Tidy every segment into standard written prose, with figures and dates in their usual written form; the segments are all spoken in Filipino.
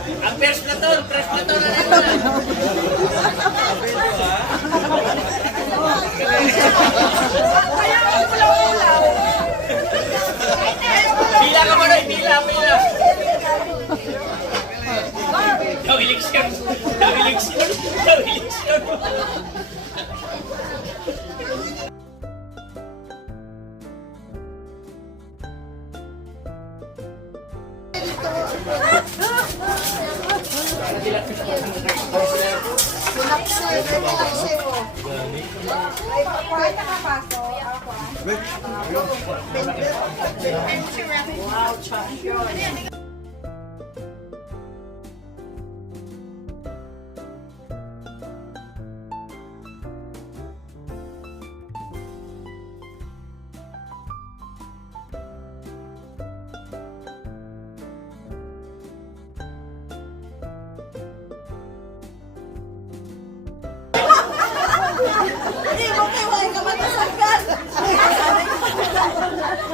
Ang first na to na naman. Pila ka manoy, pila. Daw-eleksyon.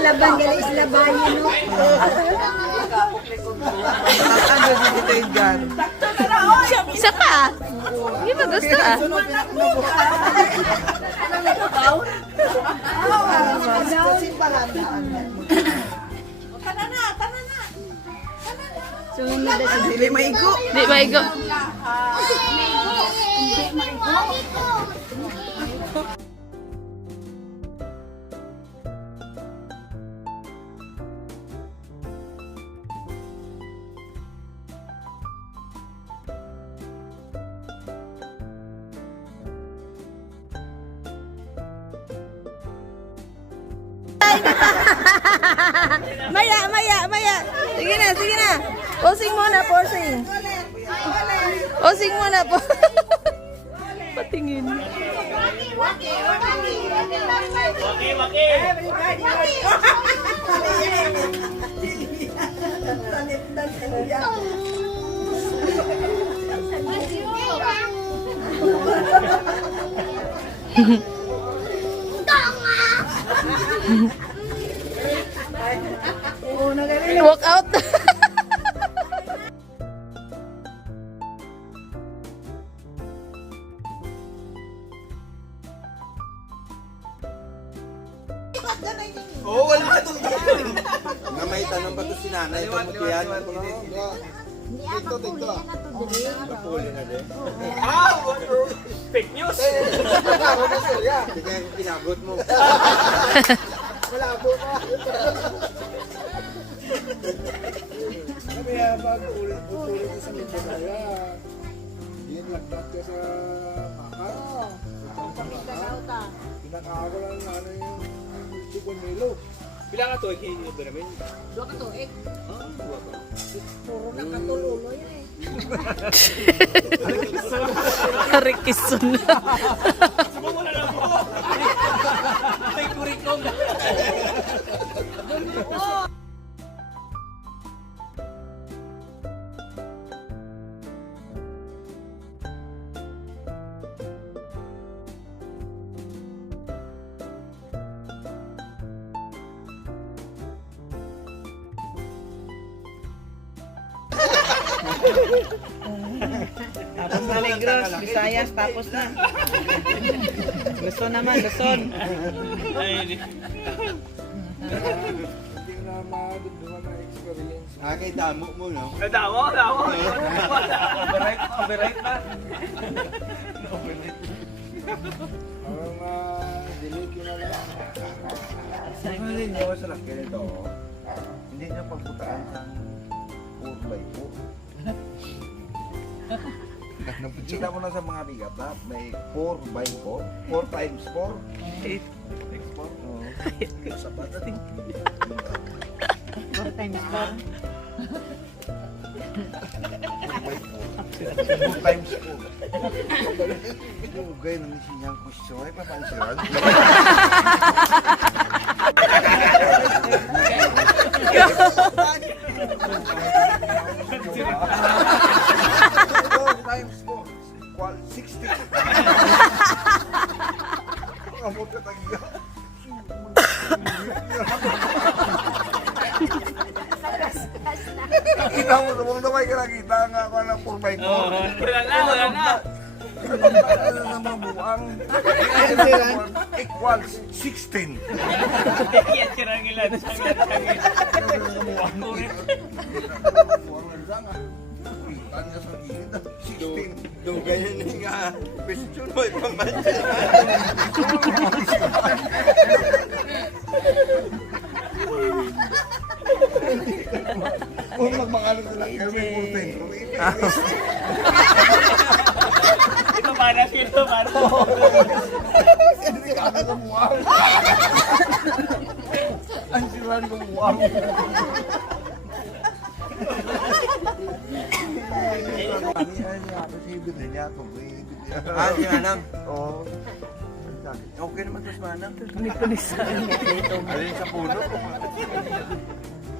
Labang gali is labayin, no? Ano dito yung dyan? Isa pa? Hindi ba gusto ah? Sunod na si Hindi maigo. Di maigo. Maya. Sige na. Posing muna. Posing muna po. Patingin. Walk out. Oo, wala ito. Nga may tanong ba ito si nanay? Pagmutihan. Ito. Napuli na din. Fake news. Hindi kaya pinagot mo. Wala po pa. Kaya pag ulit sa Mindanao, yan lagdat ka sa Makara. Pinakako lang yung Chico Milo. Pila ka to, hindi ba namin? Dua ka tuig. Dua ka. Puro na katululo yan eh. Karikisun. Sumumula na po. May kurikong. Tapos na Negros, Visayas, tapos na. Luzon naman, Luzon. Hindi na madugdugan na experience. Kay damo mo, no? Damo. Override pa. Parang delete yun na lang. Hindi nyo sa laki nito. Hindi nyo pagputaan ng 4x4. Kita mo na sa mga bigat na may 4x4, 4 times 4. 8. Oo. Sapat na din. 4 times 4. 4 times 4. Ugay na ni sinyang kusyo ay papansiran. Times 4 equal 60. Amot ka tagiya. Kita mo sa mga damay ka nakita. nga ako ng 4x4. Wala na. Ano naman buwang? Equals 16. Yan, sirang ilan. Buwang lang lang ah. Tanya sa gilid ah. 16. Dugay na nga. Question mo, ipamansya. Kung magmakalang sila kami 14. Ito para sino, para. Hindi ka ako ng buwang. Ang silan ng buwang. Ah, si Manang. Oo. Okay naman to si Manang. Nikulisan niya ito. Alin sa puno.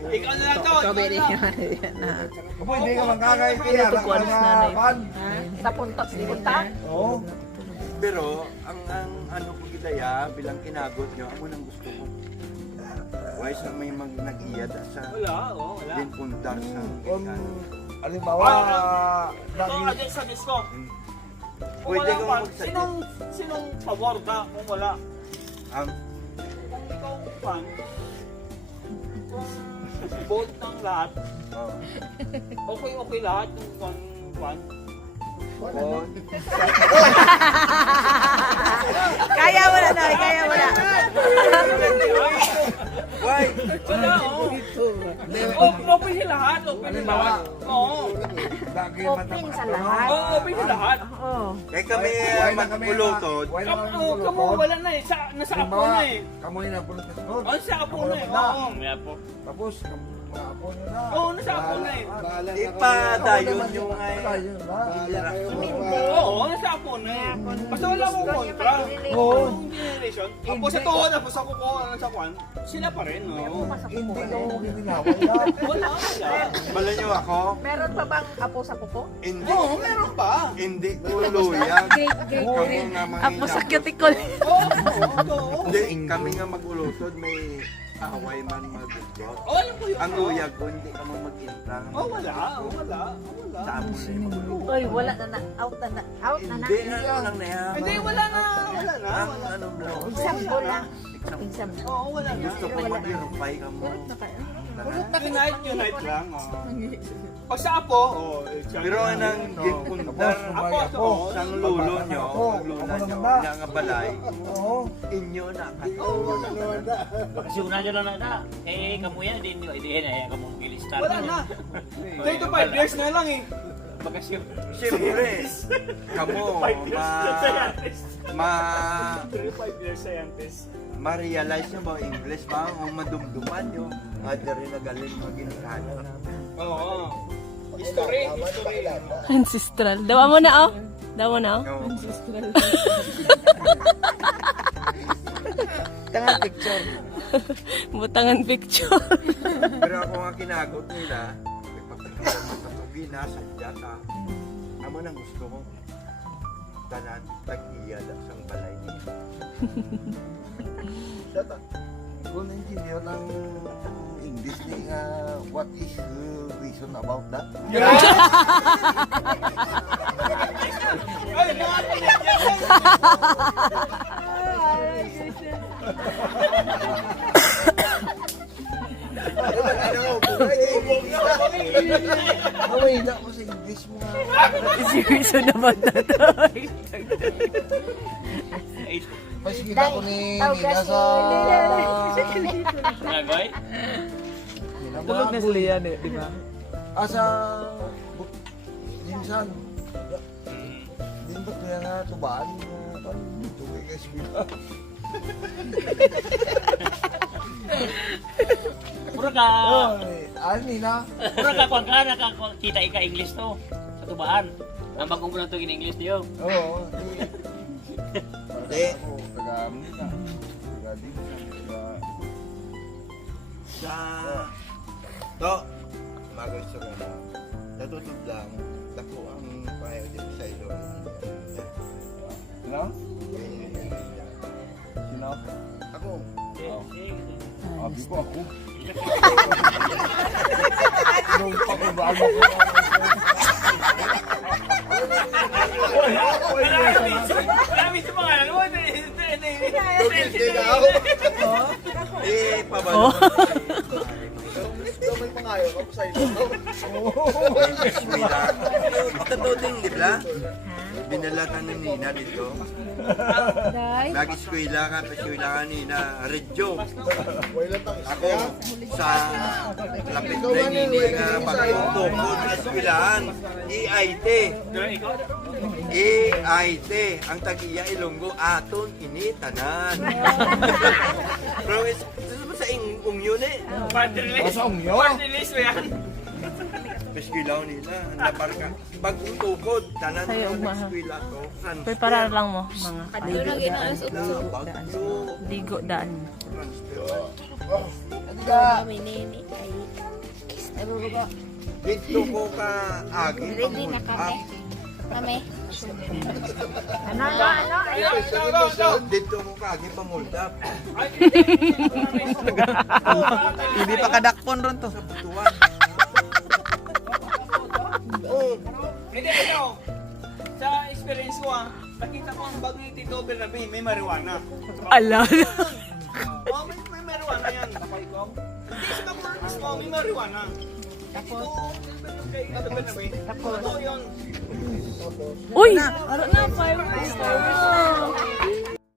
Ikaw na lang to. Strawberry na. Kapo, hindi ka magkakaitiya. Ito po, alis nanay. Sa punta, punta. Oo. Pero, ang ano ko gidaya, bilang kinagot nyo, ang unang gusto ko. Wise na may nag-iyad sa Wala, wala. din punta sa Kung, halimbawa, Ito lagi, ang agad sa disco. Kung Pwede wala ka pa, mag-suggest. sinong pabor ka kung wala? ang Kung ikaw fan, kung vote ng lahat, okay lahat yung fan. on. Kaya mo na, Noy. Kaya mo na. Why? Wala, open sila lahat, open sila lahat. Oo, lagi Open sa lahat. open sila lahat. Oo. Eh kami magpulutod. Kamu wala na eh, nasa apo na eh. Kamoy na pulot na sunod. Oh, nasa apo na eh, oo. Tapos, mga apo nyo na. Oo, nasa apo na eh. Ipadayon nyo nga eh. Tayo na. Oo, nasa apo na eh. Basta wala akong kontra. Oo. Yung generation, apo sa tuhod, apo sa kuko, ano sa kwan, sila pa rin, no? Hindi ka mo ginaway na. Wala. Bala nyo ako? Meron pa bang apo sa kuko? Hindi. Oo, meron pa. Hindi tuluyag. Kami nga mga Apo sa cuticle. Oo. Hindi, kami nga magulutod, may away man mag-ugot. Oh, alam ko yun. Ang luyag ko, hindi ka mo mag-intang. Oh, wala. Tapos na yung magulutod. Uy, wala na na. Out na na. Out na na. Hindi, ano lang na yan. Hindi, wala na. Ang ano lang. Example lang. Example. Oo, wala na. Gusto ko mag-irupay ka mo. Unite lang. Pag sa apo, Pero anang gipundar Apo, sang lulo nyo, lula nyo, na nga balay, Oo. inyo na kayo. Kasi una dyan lang na. Eh, kamu yan, din nyo, idihin eh, kamu gilistar. wala na. 3 to 5 years na lang eh. Bakasyon. Siyempre, kamo, 5 years scientist. 3 to 5 years scientist. ma-realize nyo ba English ba? Kung madumduman nyo, ada rin na galing mga ginagano. Oo. History. Ancestral. Dawa mo na, oh. Dawa na, oh. No. Tangan picture. Butangan picture. Pero ako nga kinagot nila, magpatugi na, sadya ka. Amo nang gusto ko. Tanan, tag-iyad ang balay niya. Kung naintindihan ng English ni what is the reason about that? Ay, mga Naway na ako sa English mo nga. Seryoso naman na to. Mas kita ko ni Nina sa... Nagay? Tulog na sila yan eh, di ba? Asa... Minsan... Dindot niya nga tubaan nga. Tugay ka sila. Pura ka, Ano Nina? pura ka, kung ka, nakakita ika English to. Sa tubaan. Ang bagong ko lang ito in-English niyo. Oo. Hindi. Ako, taga-Mina. Taga-Dito. Sa... To, mag-gusto ka na. Natutod lang, dako ang pahayo din sa ilo. Sino? Sino? Ako, Abi ko ako. Nung pakibaan ako. eskwela. Totoo din, di ba? Binalatan ng Nina dito. Nag-eskwela ka, eskwela ka Nina. Redjo. Ako, sa lapit na hindi nga pagtutukod na eskwelahan. EIT. EIT. Ang tagiya Ilonggo, aton initanan. Pero sa ungyo na eh. Party list mo yan. Eskwelaw nila, nabarka. Pag utukod, tanan ng eskwela to. Pwede para lang mo, mga Bagyo. ligo daan. Dito ko ka agi Ready na kami. Kami. Dito ko ka agi pamuldap. Hindi pa kadakpon ron to. Sa butuan. Oh, Hindi, ito. Sa experience ko nakita ko ang bago yung Tito Bernabe, may marijuana. Ala. Oh, may marijuana yan. Hindi sa Bacoor mismo, may marijuana. Ito, kay Tito Bernabe. Totoo yun. Uy! Ano na, 5 stars.